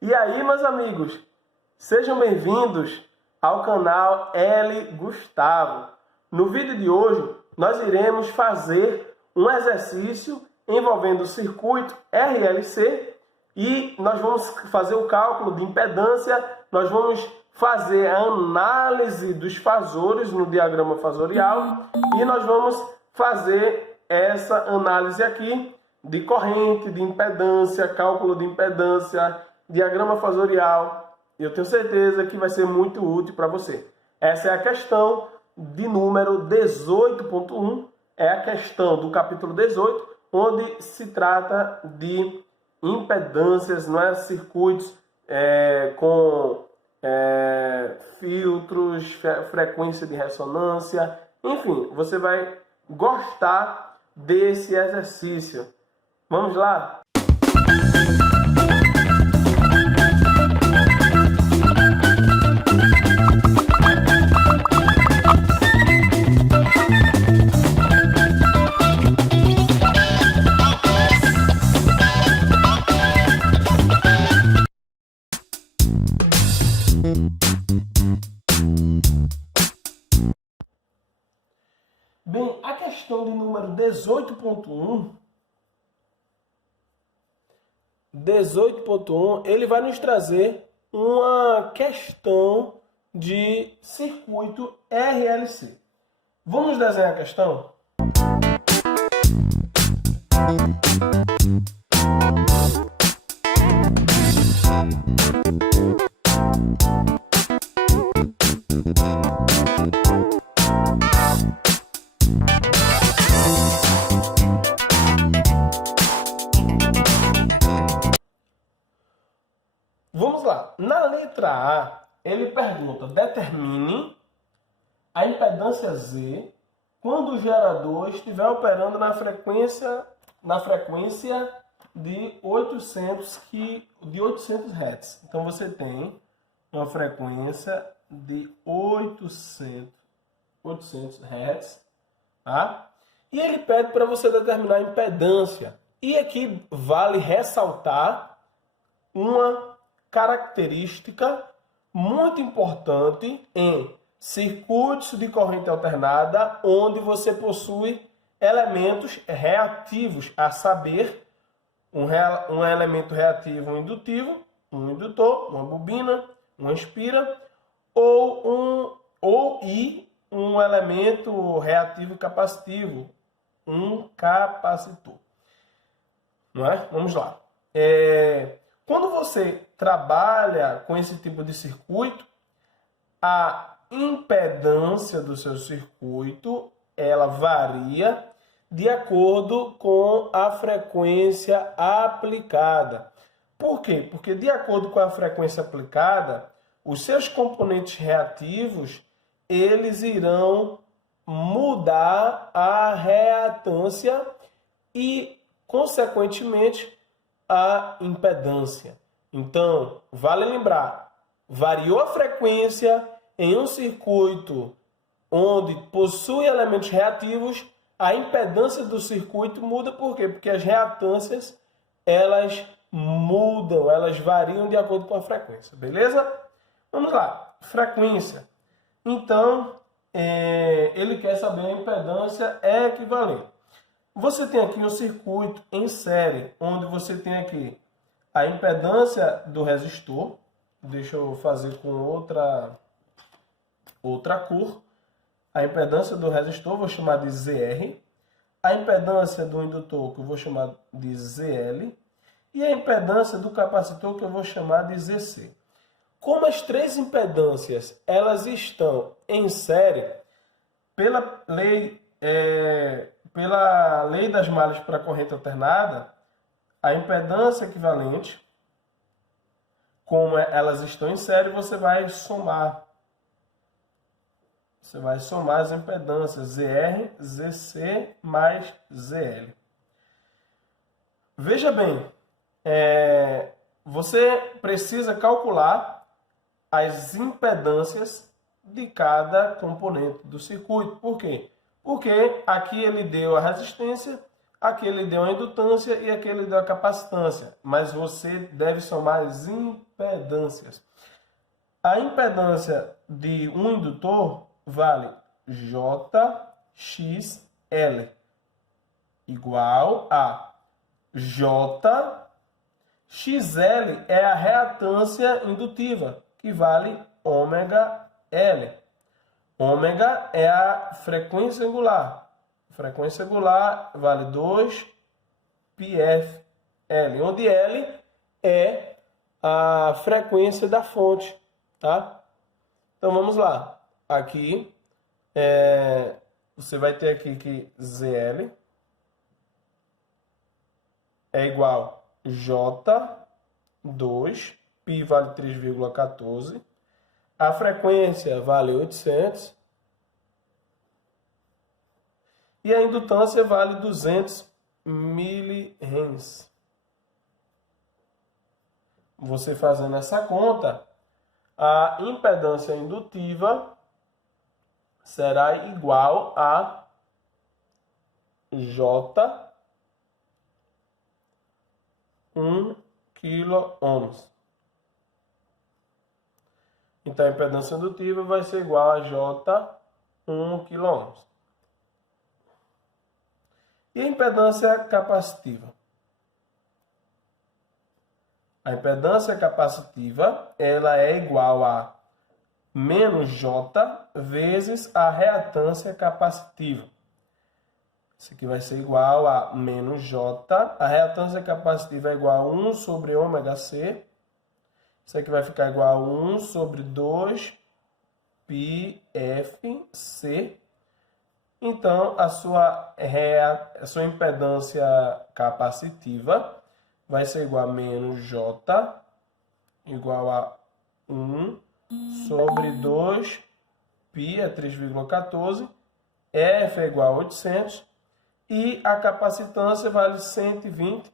E aí, meus amigos, sejam bem-vindos ao canal L Gustavo. No vídeo de hoje, nós iremos fazer um exercício envolvendo o circuito RLC e nós vamos fazer o cálculo de impedância, nós vamos fazer a análise dos fasores no diagrama fasorial e nós vamos fazer essa análise aqui de corrente, de impedância, cálculo de impedância, diagrama fasorial. Eu tenho certeza que vai ser muito útil para você. Essa é a questão de número 18.1, é a questão do capítulo 18, onde se trata de impedâncias, não é? Circuitos com filtros, frequência de ressonância, enfim, você vai gostar desse exercício. Vamos lá? Bem, a questão de número 18.1, ele vai nos trazer uma questão de circuito RLC. Vamos desenhar a questão? Vamos lá. Na letra A, ele pergunta: determine a impedância Z quando o gerador estiver operando na frequência de 800 Hz. Então você tem uma frequência de 800 Hz, tá? E ele pede para você determinar a impedância. E aqui vale ressaltar uma característica muito importante em circuitos de corrente alternada, onde você possui elementos reativos, a saber, um elemento reativo, um indutivo, um indutor, uma bobina, uma espira, ou um elemento reativo capacitivo, um capacitor. Não é? Vamos lá. Quando você trabalha com esse tipo de circuito, a impedância do seu circuito, ela varia de acordo com a frequência aplicada. Por quê? Porque de acordo com a frequência aplicada, os seus componentes reativos, eles irão mudar a reatância e, consequentemente, a impedância. Então, vale lembrar, variou a frequência em um circuito onde possui elementos reativos, a impedância do circuito muda. Por quê? Porque as reatâncias, elas mudam, elas variam de acordo com a frequência, beleza? Vamos lá, frequência. Então, ele quer saber a impedância equivalente. Você tem aqui um circuito em série, onde você tem aqui a impedância do resistor. Deixa eu fazer com outra cor. A impedância do resistor eu vou chamar de ZR. A impedância do indutor, que eu vou chamar de ZL. E a impedância do capacitor, que eu vou chamar de ZC. Como as três impedâncias elas estão em série, pela lei das malhas para a corrente alternada, a impedância equivalente, como elas estão em série, você vai somar. Você vai somar as impedâncias ZR, ZC mais ZL. Veja bem, você precisa calcular as impedâncias de cada componente do circuito. Por quê? Porque aqui ele deu a resistência, Aqui ele deu a indutância e aqui ele deu a capacitância, mas você deve somar as impedâncias. A impedância de um indutor vale JXL igual a JXL é a reatância indutiva, que vale ômega L. Ômega é a frequência angular. Frequência angular vale 2πfL, onde L é a frequência da fonte, tá? Então vamos lá. Aqui você vai ter aqui que ZL é igual a J2, π vale 3,14. A frequência vale 800 e a indutância vale 200 mH. Você fazendo essa conta, a impedância indutiva será igual a J 1 kΩ. Então, a impedância indutiva vai ser igual a J 1 kΩ. E a impedância capacitiva? A impedância capacitiva ela é igual a menos J vezes a reatância capacitiva. Isso aqui vai ser igual a menos J. A reatância capacitiva é igual a 1 sobre ômega C. Isso aqui vai ficar igual a 1 sobre 2πfC. Então, a sua impedância capacitiva vai ser igual a menos J igual a 1 sobre 2π é 3,14. F é igual a 800. E a capacitância vale 120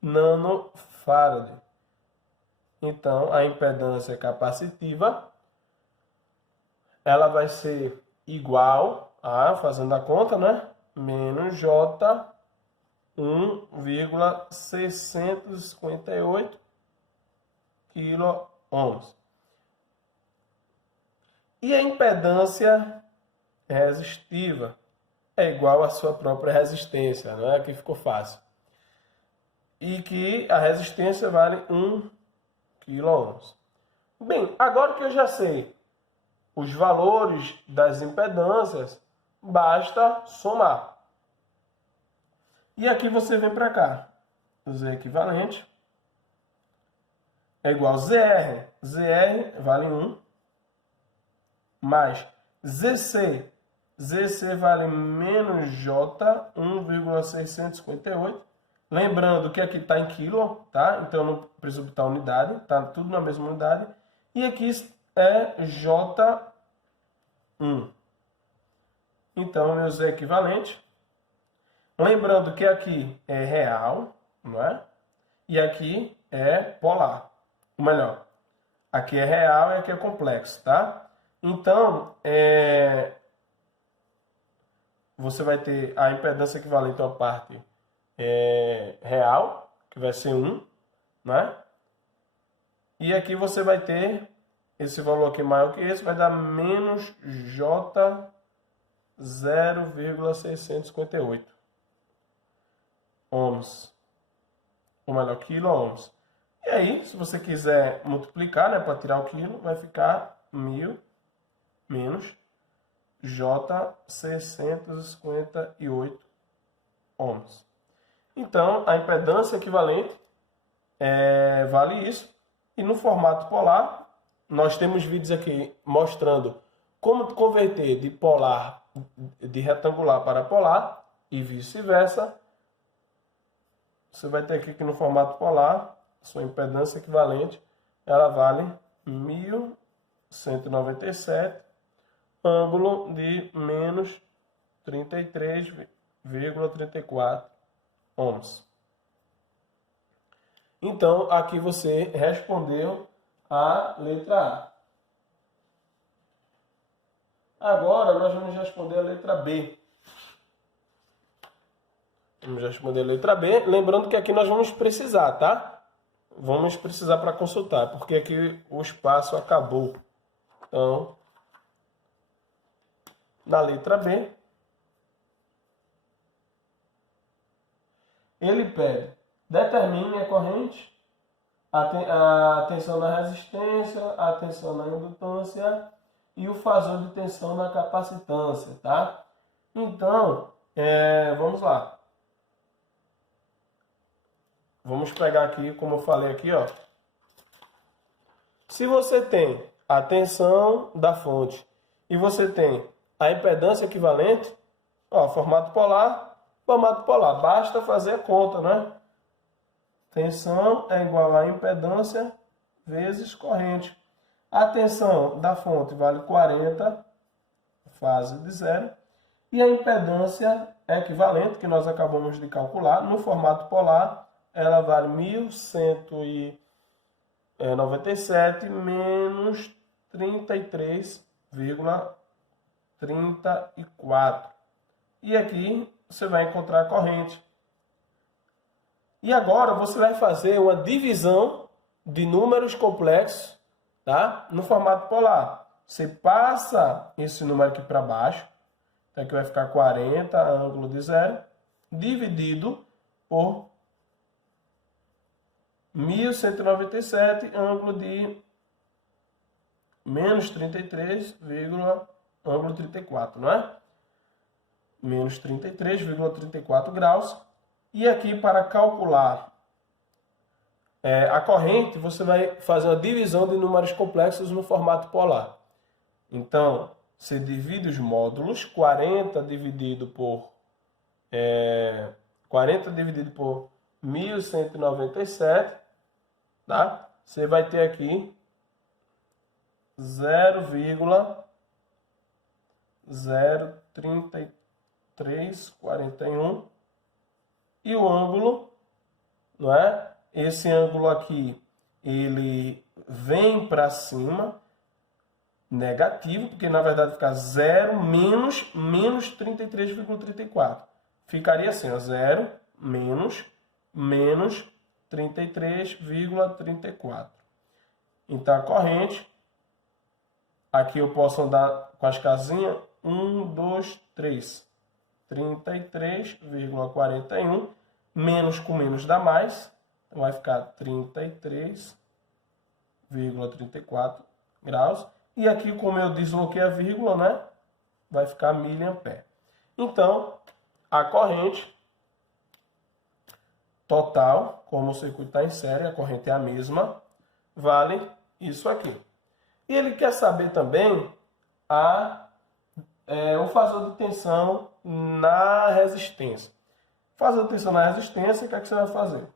nanofarad. Então, a impedância capacitiva ela vai ser igual a, fazendo a conta, né? Menos J 1,658 kΩ. E a impedância resistiva é igual à sua própria resistência, não é? Aqui ficou fácil. E que a resistência vale 1 kΩ. Bem, agora que eu já sei os valores das impedâncias, basta somar. E aqui você vem para cá. O Z equivalente é igual a ZR. ZR vale 1 mais ZC. ZC vale menos J 1,658. Lembrando que aqui está em quilo, tá? Então não preciso botar unidade, tá tudo na mesma unidade. E aqui é J1. Então, meu Z equivalente. Lembrando que aqui é real, não é? E aqui é polar. Ou melhor, aqui é real e aqui é complexo, tá? Então, você vai ter a impedância equivalente à parte real, que vai ser 1, né? E aqui você vai ter esse valor aqui maior que esse, vai dar menos J 0,658 ohms, ou melhor, quilo-ohms. E aí, se você quiser multiplicar, né, para tirar o quilo, vai ficar 1000 menos J 658 ohms. Então, a impedância equivalente vale isso. E no formato polar, nós temos vídeos aqui mostrando como converter de polar, de retangular para polar e vice-versa. Você vai ter aqui que no formato polar, sua impedância equivalente, ela vale 1197, ângulo de menos 33,34 ohms. Então, aqui você respondeu a letra A. Agora, nós vamos responder a letra B. Vamos responder a letra B. Lembrando que aqui nós vamos precisar, tá? Vamos precisar para consultar, porque aqui o espaço acabou. Então, na letra B, ele pede, determine a corrente, a tensão na resistência, a tensão na indutância e o fator de tensão na capacitância, tá? Então, vamos lá. Vamos pegar aqui, como eu falei aqui, ó. Se você tem a tensão da fonte e você tem a impedância equivalente, ó, formato polar, basta fazer a conta, né? Tensão é igual a impedância vezes corrente. A tensão da fonte vale 40, fase de zero, e a impedância equivalente, que nós acabamos de calcular, no formato polar, ela vale 1197 menos 33,34. E aqui você vai encontrar a corrente. E agora você vai fazer uma divisão de números complexos, tá? No formato polar. Você passa esse número aqui para baixo. Então aqui vai ficar 40, ângulo de zero, dividido por 1197, ângulo de menos 33, ângulo 34, não é? Menos 33,34 graus. E aqui, para calcular a corrente, você vai fazer uma divisão de números complexos no formato polar. Então, você divide os módulos, 40 dividido por 1197, tá? Você vai ter aqui 0,03341 e o ângulo, não é? Esse ângulo aqui, ele vem para cima, negativo, porque na verdade fica 0 menos 33,34. Ficaria assim, ó, 0 menos 33,34. Então a corrente, aqui eu posso andar com as casinhas, 1, 2, 3. 33,41, menos com menos dá mais, então vai ficar 33,34 graus. E aqui, como eu desloquei a vírgula, né, vai ficar miliampere. Então, a corrente total, como o circuito está em série, a corrente é a mesma, vale isso aqui. E ele quer saber também o fator de tensão na resistência. Fator de tensão na resistência, o que é que você vai fazer?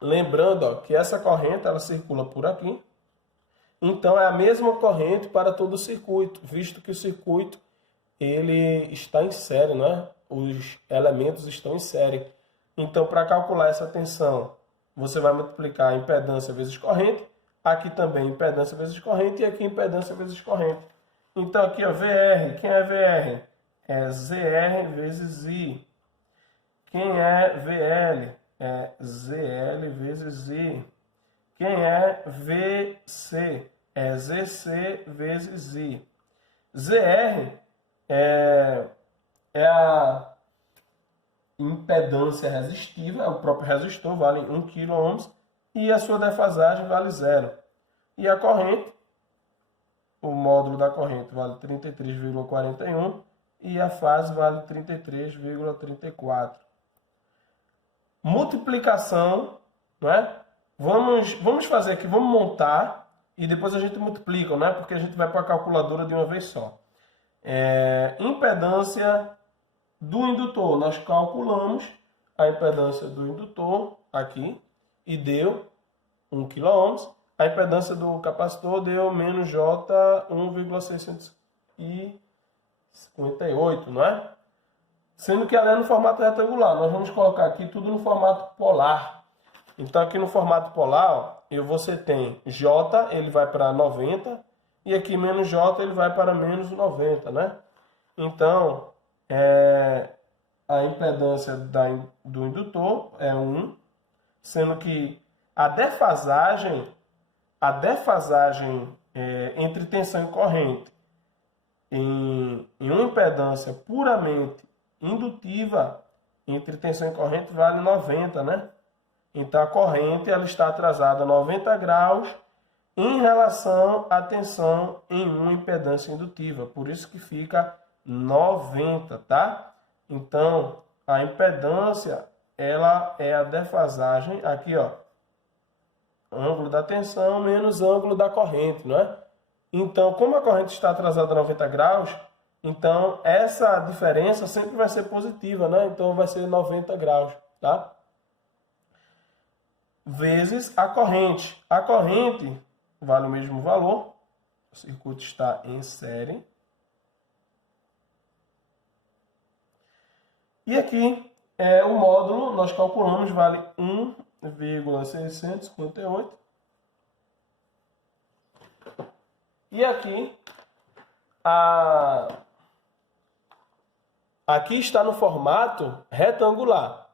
Lembrando, ó, que essa corrente ela circula por aqui. Então é a mesma corrente para todo o circuito, visto que o circuito ele está em série, né? Os elementos estão em série. Então, para calcular essa tensão, você vai multiplicar a impedância vezes corrente. Aqui também impedância vezes corrente e aqui impedância vezes corrente. Então aqui, ó, VR, quem é VR? É ZR vezes I. Quem é VL? É ZL vezes I. Quem é VC? É ZC vezes I. ZR é a impedância resistiva, é o próprio resistor, vale 1 kΩ, e a sua defasagem vale 0. E a corrente, o módulo da corrente vale 33,41 e a fase vale 33,34. Multiplicação, não é? Vamos fazer aqui, vamos montar e depois a gente multiplica, né? Porque a gente vai para a calculadora de uma vez só. Impedância do indutor, nós calculamos a impedância do indutor aqui e deu 1 kΩ. A impedância do capacitor deu menos J 1,658, não é? Sendo que ela é no formato retangular. Nós vamos colocar aqui tudo no formato polar. Então aqui no formato polar, ó, você tem J, ele vai para 90, e aqui menos J, ele vai para menos 90, né? Então, a impedância do indutor é 1, sendo que a defasagem entre tensão e corrente em uma impedância puramente indutiva, entre tensão e corrente vale 90, né? Então a corrente ela está atrasada 90 graus em relação à tensão em uma impedância indutiva. Por isso que fica 90, tá? Então a impedância ela é a defasagem aqui, ó, ângulo da tensão menos ângulo da corrente, não é? Então, como a corrente está atrasada 90 graus, então essa diferença sempre vai ser positiva, né? Então vai ser 90 graus, tá? Vezes a corrente. A corrente vale o mesmo valor. O circuito está em série. E aqui o módulo, nós calculamos, vale 1,658. E aqui, aqui está no formato retangular.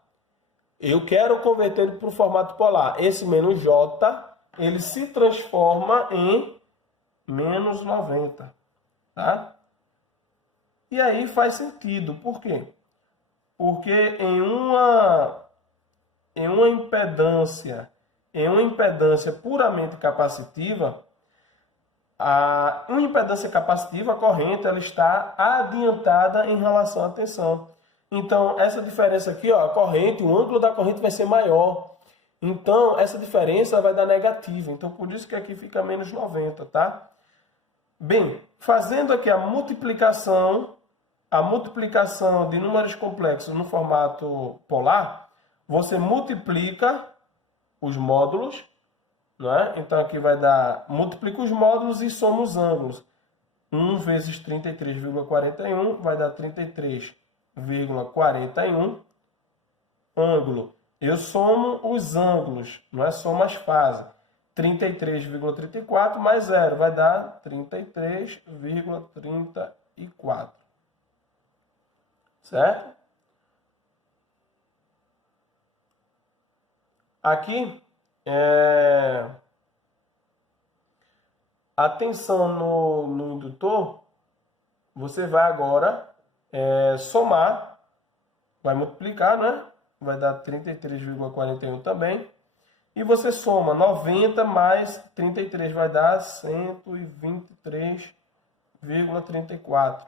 Eu quero converter para o formato polar. Esse menos J, ele se transforma em menos 90. Tá? E aí faz sentido. Por quê? Porque em uma impedância puramente capacitiva, uma impedância capacitiva, a corrente ela está adiantada em relação à tensão. Então, essa diferença aqui, ó, a corrente, o ângulo da corrente vai ser maior. Então, essa diferença vai dar negativa. Então, por isso que aqui fica menos 90, tá? Bem, fazendo aqui a multiplicação de números complexos no formato polar, você multiplica os módulos, não é? Então aqui vai dar, multiplica os módulos e soma os ângulos. 1 vezes 33,41 vai dar 33,41. Ângulo. Eu somo os ângulos, não é? Somo as fases. 33,34 mais 0 vai dar 33,34. Certo? Aqui, a tensão no indutor, você vai agora somar, vai multiplicar, né? Vai dar 33,41 também. E você soma 90 mais 33, vai dar 123,34.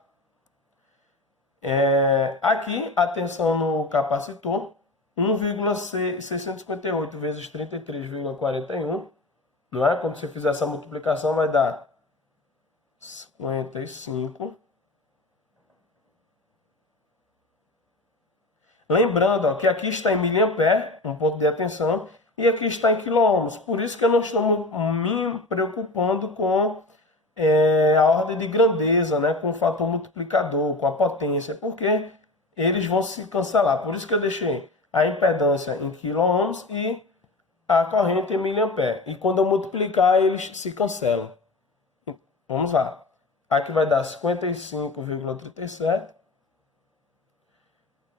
Aqui, a tensão no capacitor, 1,658 vezes 33,41, não é? Quando você fizer essa multiplicação, vai dar 55. Lembrando, ó, que aqui está em miliampere, um ponto de atenção, e aqui está em quilômetros. Por isso que eu não estou me preocupando com a ordem de grandeza, né? Com o fator multiplicador, com a potência, porque eles vão se cancelar. Por isso que eu deixei a impedância em quilômetros e a corrente em miliampere. E quando eu multiplicar, eles se cancelam. Vamos lá. Aqui vai dar 55,37.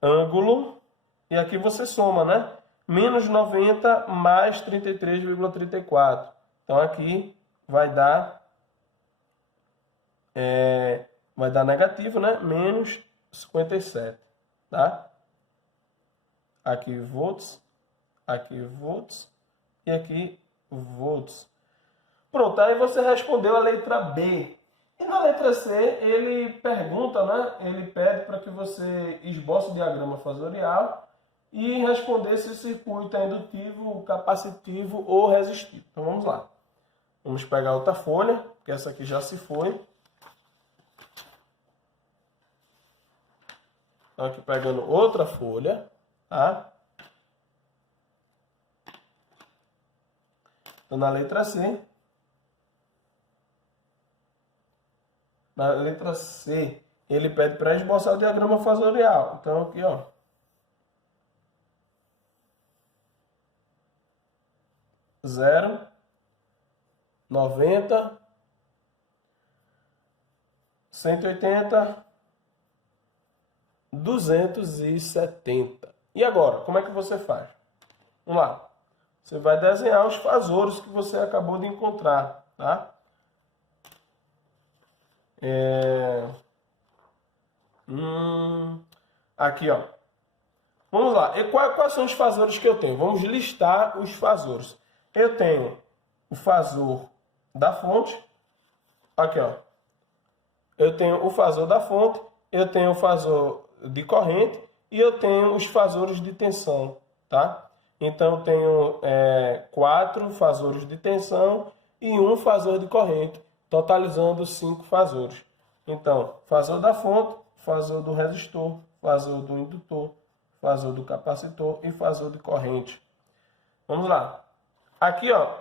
Ângulo. E aqui você soma, né? Menos 90 mais 33,34. Então aqui vai dar negativo, né? Menos 57. Tá? Aqui volts e aqui volts. Pronto, aí você respondeu a letra B. E na letra C, ele pergunta, né? Ele pede para que você esboce o diagrama fasorial e responder se o circuito é indutivo, capacitivo ou resistivo. Então vamos lá. Vamos pegar outra folha, porque essa aqui já se foi. Então aqui pegando outra folha, tá? Então na letra C. Na letra C, ele pede para esboçar o diagrama fasorial. Então aqui, ó. Zero, 90, 180, 270. E agora, como é que você faz? Vamos lá. Você vai desenhar os fasores que você acabou de encontrar, tá? Aqui, ó. Vamos lá. E quais são os fasores que eu tenho? Vamos listar os fasores. Eu tenho o fasor da fonte. Aqui, ó. Eu tenho o fasor da fonte, eu tenho o fasor de corrente e eu tenho os fasores de tensão, tá? Então, eu tenho 4 fasores de tensão e um fasor de corrente, totalizando 5 fasores. Então, fasor da fonte, fasor do resistor, fasor do indutor, fasor do capacitor e fasor de corrente. Vamos lá. Aqui, ó,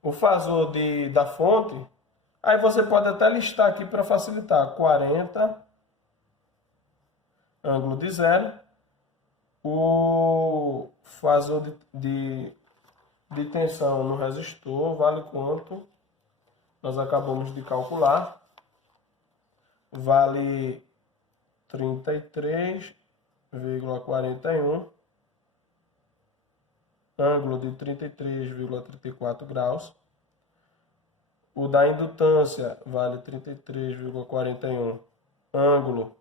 o fasor da fonte. Aí você pode até listar aqui para facilitar. 40, ângulo de zero. O fasor de tensão no resistor vale quanto? Nós acabamos de calcular. Vale 33,41. Ângulo de 33,34 graus. O da indutância vale 33,41, ângulo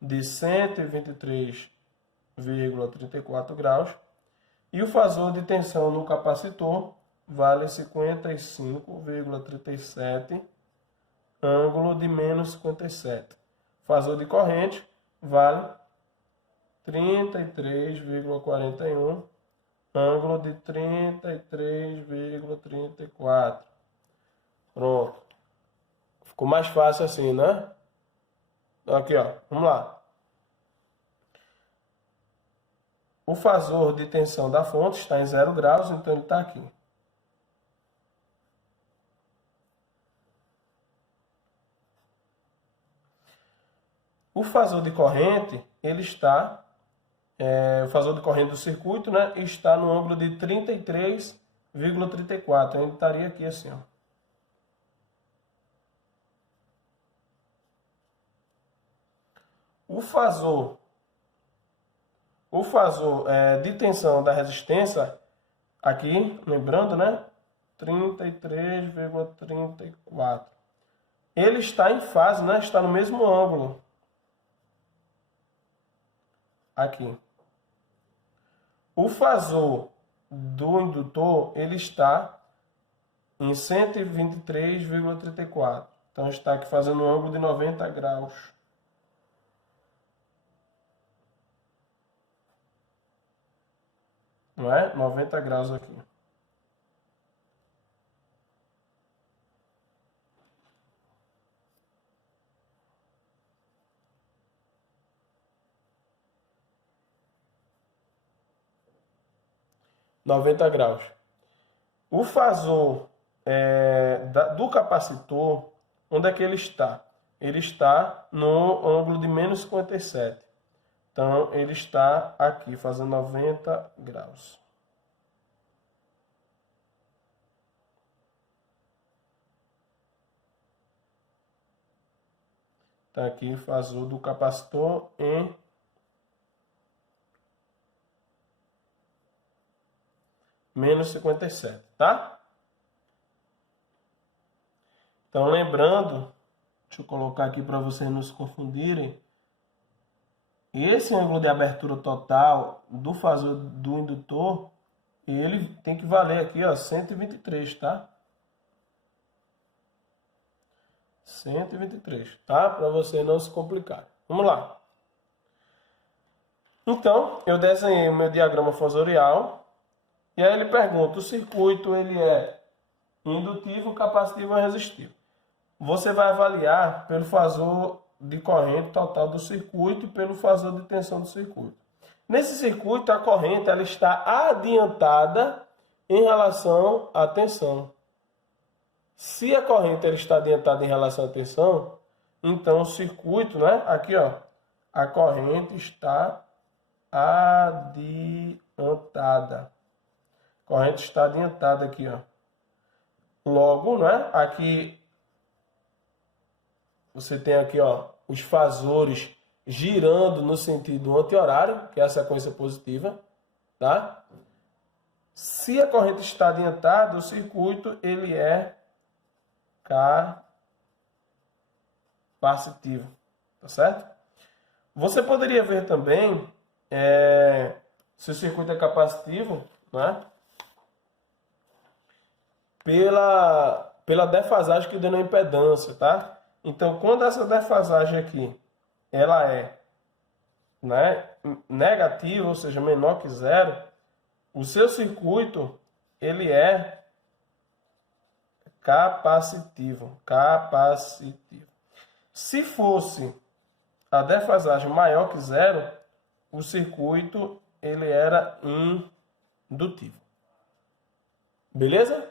de 123,34 graus. E o fasor de tensão no capacitor vale 55,37, ângulo de menos 57. Fasor de corrente vale 33,41, ângulo de 33,34. Pronto. Ficou mais fácil assim, né? Aqui, ó. Vamos lá. O fasor de tensão da fonte está em 0 graus, então ele está aqui. O fasor de corrente, ele está... o fasor de corrente do circuito, né? Está no ângulo de 33,34. Ele estaria aqui assim, ó. O fasor de tensão da resistência, aqui, lembrando, né? 33,34. Ele está em fase, né? Está no mesmo ângulo. Aqui. O fasor do indutor, ele está em 123,34. Então, está aqui fazendo um ângulo de 90 graus. Não é? 90 graus aqui. O fasor do capacitor, onde é que ele está? Ele está no ângulo de menos 57. Então, ele está aqui, fazendo 90 graus. Está aqui, fasor do capacitor em menos 57, tá? Então, lembrando, deixa eu colocar aqui para vocês não se confundirem. Esse ângulo de abertura total do fasor do indutor, ele tem que valer aqui, ó, 123, tá? 123, tá? Para você não se complicar. Vamos lá. Então, eu desenhei o meu diagrama fasorial. E aí ele pergunta, o circuito ele é indutivo, capacitivo ou resistivo? Você vai avaliar pelo fasor de corrente total do circuito e pelo fasor de tensão do circuito. Nesse circuito, a corrente ela está adiantada em relação à tensão. Se a corrente ela está adiantada em relação à tensão, então o circuito, né? Aqui, ó, a corrente está adiantada. A corrente está adiantada aqui, ó. Logo, né? Aqui você tem aqui, ó, os fasores girando no sentido anti-horário, que é a sequência positiva, tá? Se a corrente está adiantada, o circuito ele é capacitivo, tá certo? Você poderia ver também se o circuito é capacitivo, né? Pela defasagem que deu na impedância, tá? Então, quando essa defasagem aqui, ela é, né, negativa, ou seja, menor que zero, o seu circuito, ele é capacitivo. Se fosse a defasagem maior que zero, o circuito, ele era indutivo. Beleza?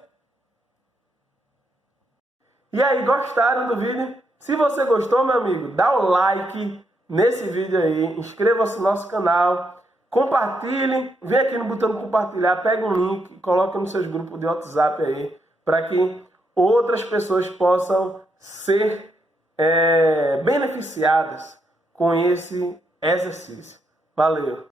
E aí, gostaram do vídeo? Se você gostou, meu amigo, dá um like nesse vídeo aí, inscreva-se no nosso canal, compartilhe, vem aqui no botão de compartilhar, pega um link, coloque nos seus grupos de WhatsApp aí, para que outras pessoas possam ser beneficiadas com esse exercício. Valeu!